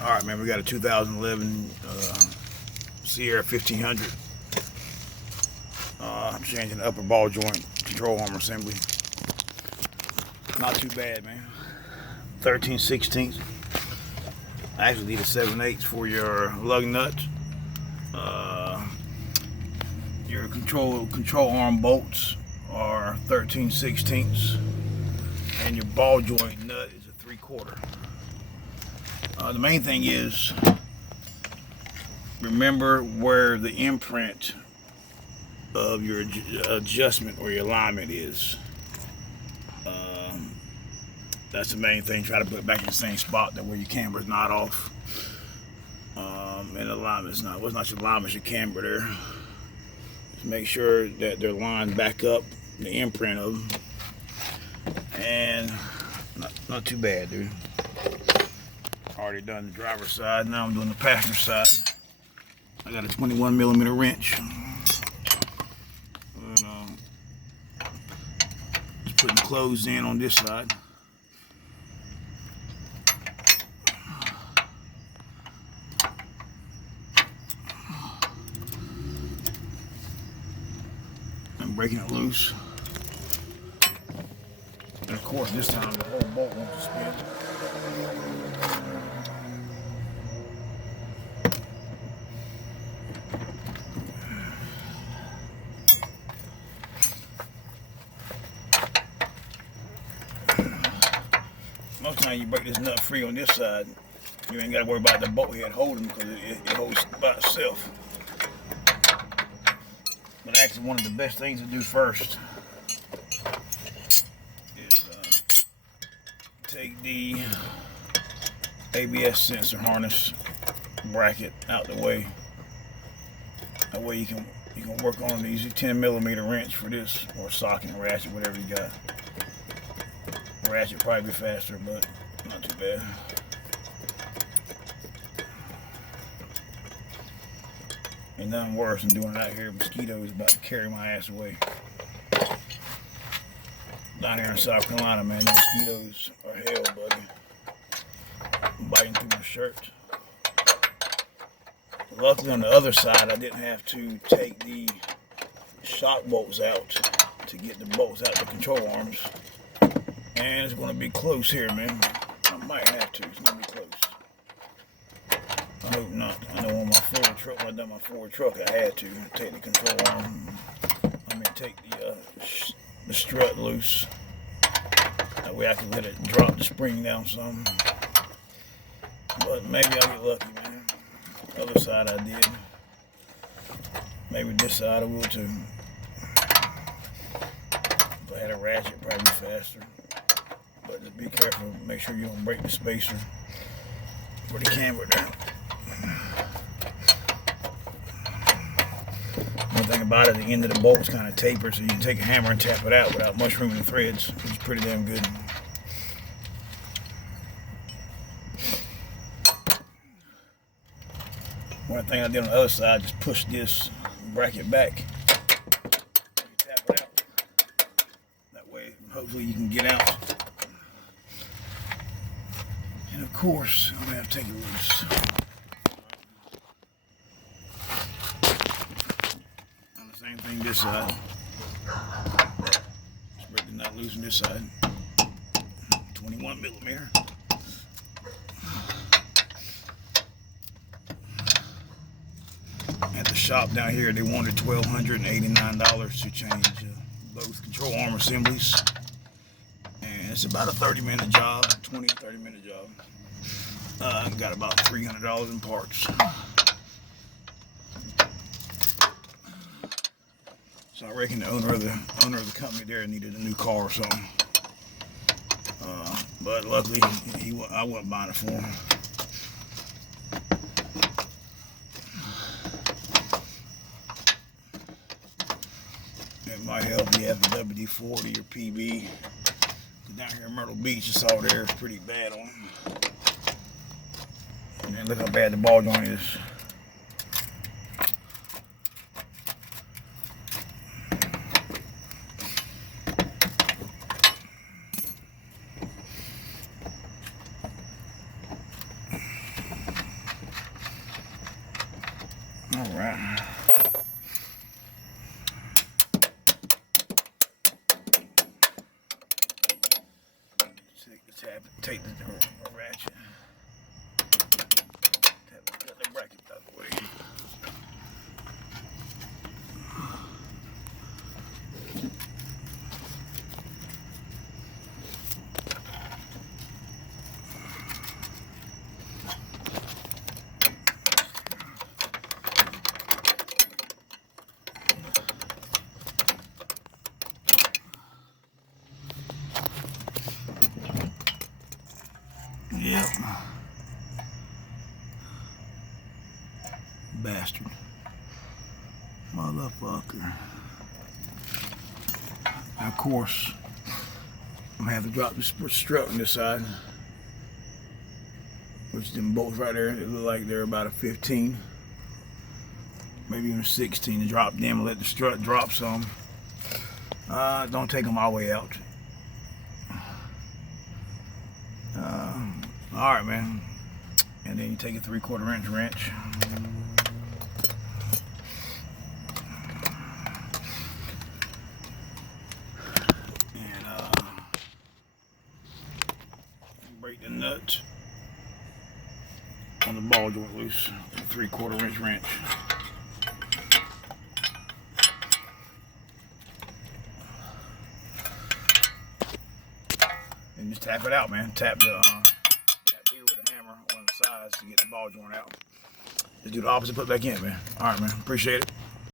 Alright, man, we got a 2011 Sierra 1500. I'm changing the upper ball joint control arm assembly. Not too bad, man. 13/16. I actually need a 7/8 for your lug nuts. Your control arm bolts are 13/16, and your ball joint nut is a 3/4. The main thing is, remember where the imprint of your adjustment or your alignment is. That's the main thing. Try to put it back in the same spot, that way your camber's not off. And the alignment's not. What's not your alignment, your camber there. Just make sure that they're lined back up, the imprint of them. And not too bad, dude. Already done the driver's side. Now I'm doing the passenger side. I got a 21mm wrench. Just putting the clothes in on this side. And breaking it loose. And of course, this time the whole bolt wants to spin. Most times you break this nut free on this side, you ain't got to worry about the bolt head holding, because it holds by itself. But actually, one of the best things to do first is take the ABS sensor harness bracket out the way. That way you can work on these 10mm wrench for this, or socket, ratchet, whatever you got. Ratchet probably be faster, but not too bad. Ain't nothing worse than doing it out here. Mosquitoes about to carry my ass away. Down here in South Carolina, man, the mosquitoes are hell, buddy. Biting through my shirt. Luckily, on the other side, I didn't have to take the shock bolts out to get the bolts out the control arms. And it's going to be close here, man. I might have to. It's going to be close. I hope not. I know on my Ford truck, when I done my Ford truck, I had to take the control arm. Take the strut loose. That way I can let it drop the spring down some. But maybe I'll get lucky, man. Other side I did. Maybe this side I will too. If I had a ratchet, probably be faster. But just be careful, make sure you don't break the spacer for the camber there. One thing about it, the end of the bolt's kind of tapered, so you can take a hammer and tap it out without mushrooming the threads. It's pretty damn good. One thing I did on the other side, just push this bracket back. Tap it out. That way, hopefully you can get out. And of course, I'm gonna have to take it loose. And the same thing this side. Just break the nut loose on this side. 21mm. At the shop down here, they wanted $1,289 to change both control arm assemblies. And it's about a 30-minute job, 20 to 30-minute job. I got about $300 in parts. So I reckon the owner of the company there needed a new car or something. But luckily, I wasn't buying it for him. It might help if you have a WD-40 or PB. Down here in Myrtle Beach, it's all there. It's pretty bad on them. And then look how bad the ball joint is. All right. Take the ratchet. Get the bracket out of the way. Yep. Bastard. Motherfucker. And of course, I'm gonna have to drop this strut on this side. Which them bolts right there, they look like they're about a 15. Maybe even 16 to drop them and let the strut drop some. Don't take them all the way out. Alright, man. And then you take a 3/4 inch wrench. And break the nut on the ball joint loose with a 3/4 inch wrench. And just tap it out, man. Tap here with a hammer on the sides to get the ball joint out. Just do the opposite, put it back in, man. All right, man. Appreciate it.